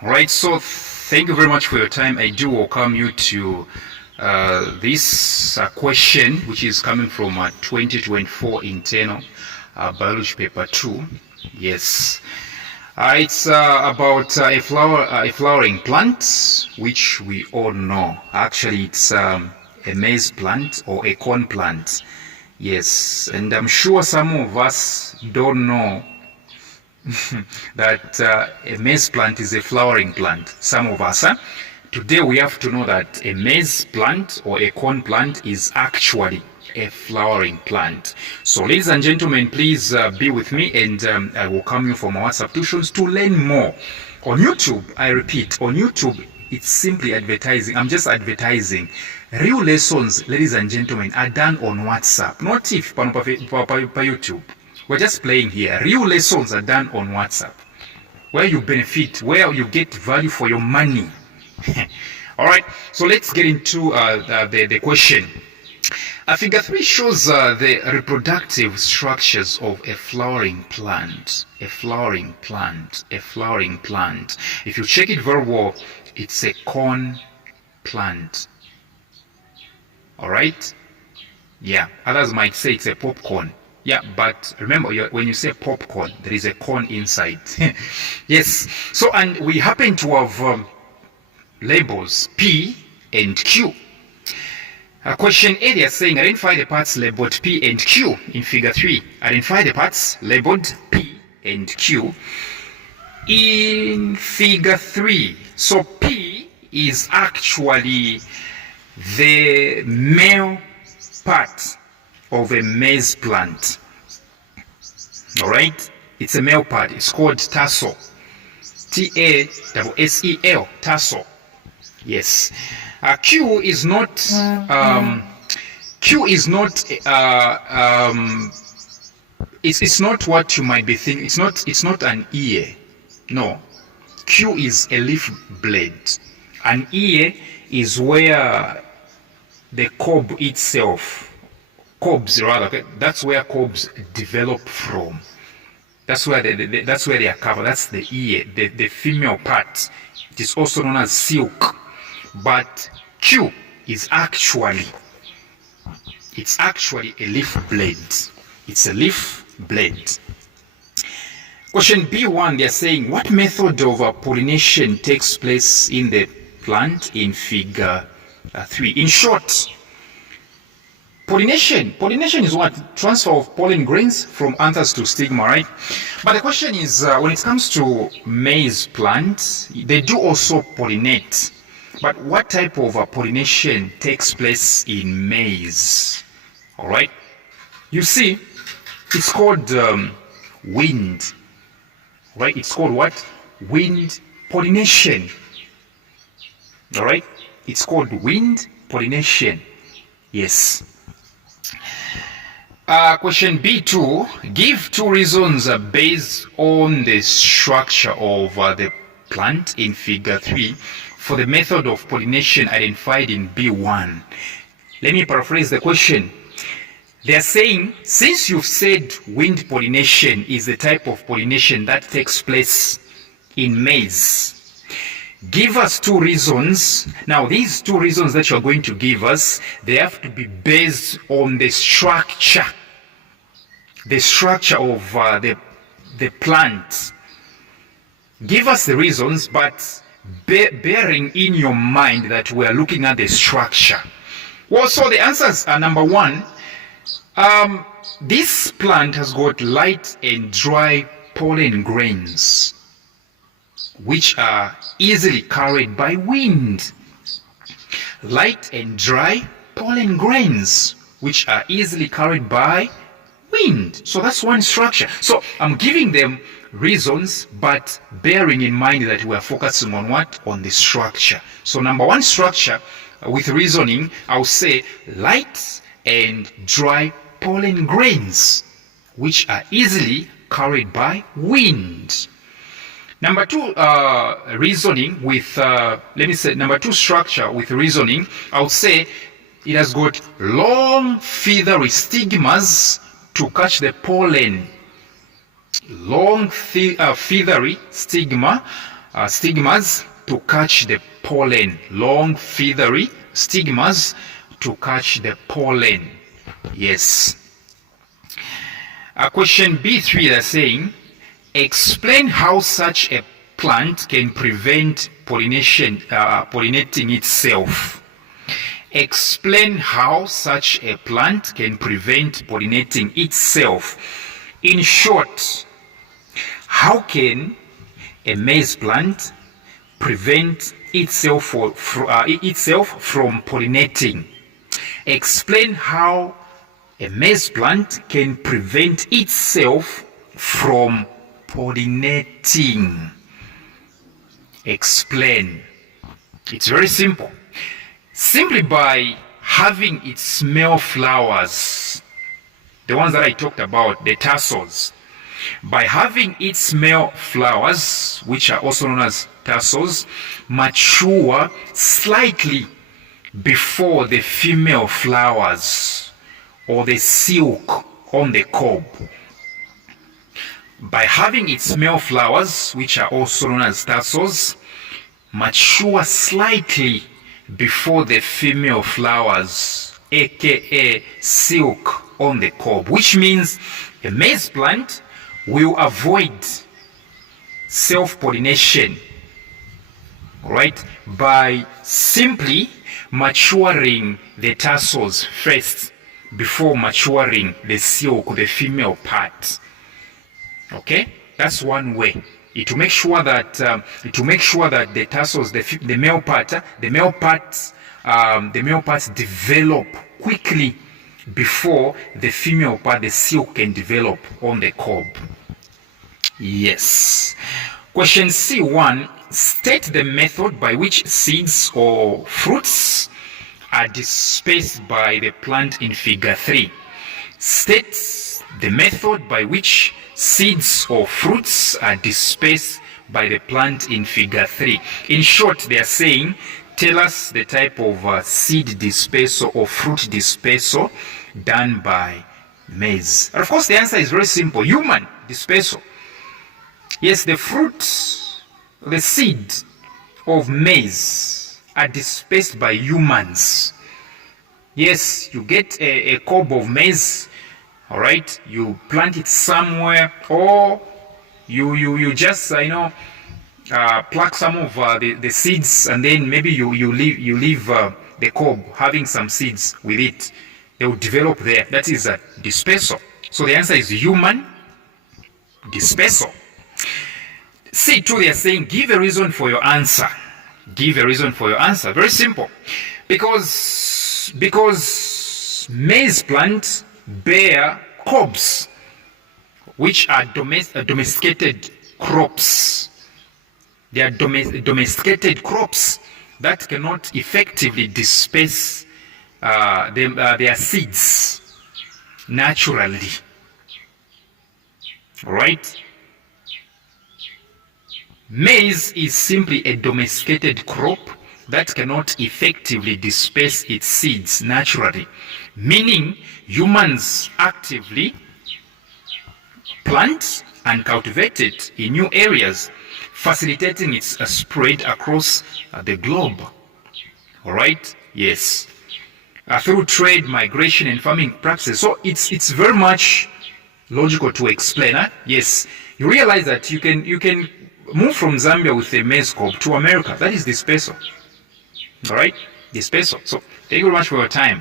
Right, so thank you very much for your time. I do welcome you to this question, which is coming from 2024 internal biology paper 2. Yes, it's about a flowering plant, which we all know. Actually, it's a maize plant or a corn plant. Yes, and I'm sure some of us don't know that a maize plant is a flowering plant. Some of us. Today we have to know that a maize plant or a corn plant is actually a flowering plant. So ladies and gentlemen, please be with me, and I will come you for my WhatsApp tuitions to learn more. On YouTube, I repeat, on YouTube, it's simply advertising. I'm just advertising. Real lessons, ladies and gentlemen, are done on WhatsApp, not if pa YouTube. We're just playing here. Real lessons are done on WhatsApp, where you benefit, where you get value for your money. All right, so let's get into the question. Figure 3 shows the reproductive structures of a flowering plant. A flowering plant. A flowering plant. If you check it very well, it's a corn plant. All right? Yeah, others might say it's a popcorn. Yeah, but remember, when you say popcorn, there is a corn inside. Yes. So, and we happen to have labels P and Q. Question A, they are saying identify the parts labeled P and Q in figure 3. Identify the parts labeled P and Q in figure 3. So P is actually the male part of a maize plant. All right, it's a male part. It's called tassel. Tassel. Tassel. Yes. Q is not. Q is not. It's not what you might be thinking. It's not an ear. No. Q is a leaf blade. An ear is where the cob itself. Cobs rather, okay? That's where cobs develop from. That's where they are covered. That's the ear, the female part. It is also known as silk. But Q is actually a leaf blade. It's a leaf blade. Question B1, they're saying what method of pollination takes place in the plant in figure 3? In short, pollination is what? Transfer of pollen grains from anthers to stigma, right? But the question is, when it comes to maize plants, they do also pollinate. But what type of pollination takes place in maize? All right? You see, it's called wind. Right? It's called what? Wind pollination. All right? It's called wind pollination. Yes. Question B2, give 2 reasons based on the structure of the plant in figure 3 for the method of pollination identified in B1. Let me paraphrase the question. They are saying, since you've said wind pollination is the type of pollination that takes place in maize, give us 2 reasons. Now, these 2 reasons that you're going to give us, they have to be based on the structure of the plant. Give us the reasons, but bearing in your mind that we are looking at the structure. Well, so the answers are: number 1, this plant has got light and dry pollen grains, which are easily carried by wind. Light and dry pollen grains, which are easily carried by wind. So that's one structure. So I'm giving them reasons, but bearing in mind that we are focusing on what? On the structure. So number 1 structure, with reasoning, I'll say light and dry pollen grains, which are easily carried by wind. Number 2 reasoning with, number 2 structure with reasoning, I'll say it has got long feathery stigmas to catch the pollen. Long feathery stigma stigmas to catch the pollen. Long, feathery stigmas to catch the pollen. Yes. Question B3, they're saying, explain how such a plant can prevent pollinating itself. Explain how such a plant can prevent pollinating itself. In short, how can a maize plant prevent itself from pollinating? Explain how a maize plant can prevent itself from pollinating. Explain. It's very simple. Simply by having its smell flowers, the ones that I talked about, the tassels. By having its male flowers, which are also known as tassels, mature slightly before the female flowers or the silk on the cob. By having its male flowers, which are also known as tassels, mature slightly before the female flowers, aka silk on the cob, which means a maize plant will avoid self-pollination, right, by simply maturing the tassels first before maturing the silk, the female part. Okay, that's one way. It will make sure that the tassels, the male parts develop quickly before the female part, the silk, can develop on the cob. Yes. Question C1, state the method by which seeds or fruits are dispersed by the plant in figure 3. State the method by which seeds or fruits are dispersed by the plant in figure 3. In short, they are saying, tell us the type of seed dispersal or fruit dispersal done by maize. And of course, the answer is very simple. Human dispersal. Yes, the fruit, the seed of maize are dispersed by humans. Yes, you get a cob of maize, all right, you plant it somewhere, or you just pluck some of the seeds, and then maybe you leave the cob having some seeds with it. They will develop there. That is a dispersal. So the answer is human dispersal. C2, they are saying, give a reason for your answer. Give a reason for your answer. Very simple. Because maize plants bear cobs, which are domesticated crops. They are domesticated crops that cannot effectively disperse their seeds naturally. Right? Maize is simply a domesticated crop that cannot effectively disperse its seeds naturally, meaning humans actively plant and cultivate it in new areas, facilitating its spread across the globe. All right? Yes. Through trade, migration, and farming practices. So it's very much logical to explain. Huh? Yes. You realize that you can move from Zambia with a maize cob to America. That is dispersal. All right? Dispersal. So thank you very much for your time.